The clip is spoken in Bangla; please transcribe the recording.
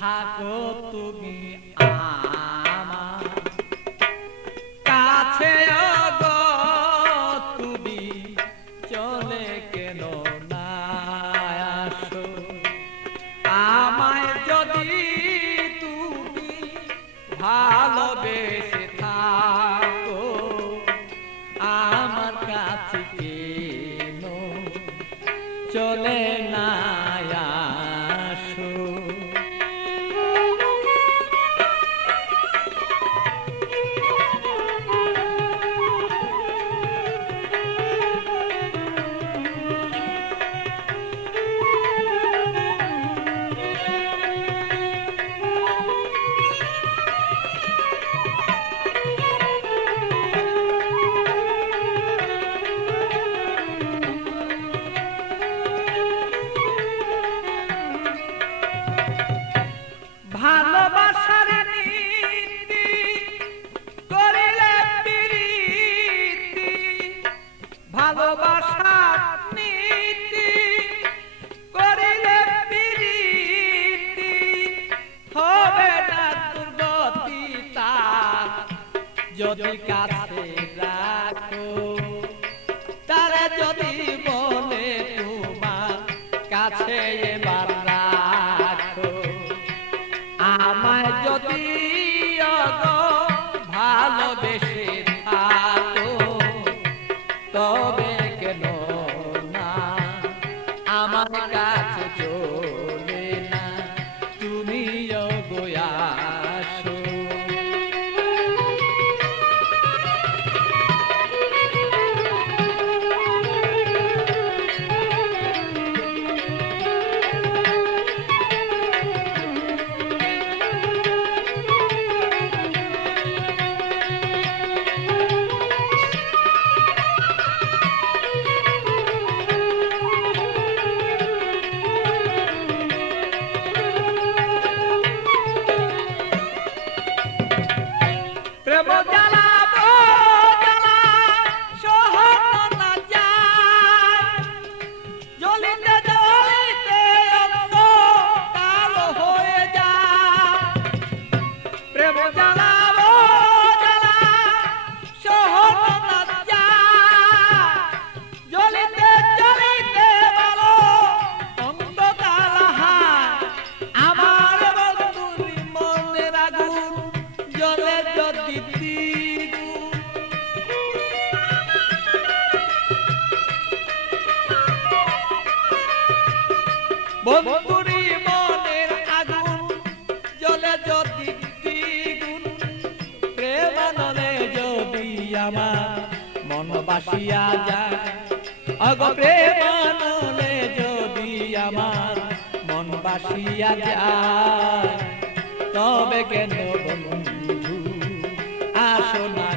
থাকো তুমি তুমি চলে কেন না যদি তুমি থাকো আমার কাছে কেন চলে না ভালোবাসা নীতি করিলে হবে না দুর্গতি যদি কাছে রাখো, তারা যদি বলে তোমার কাছে এবার রাখো। আমার যদি ভালোবেসে বন্ধুরি মনের আগুন, জলে যদি দ্বিগুণ প্রেম নলে যদি আমার মন বাসিয়া যায়। অগ প্রেম নলে যদি আমার মন বাসিয়া যায়। তবে কেন বন্ধু, আসো না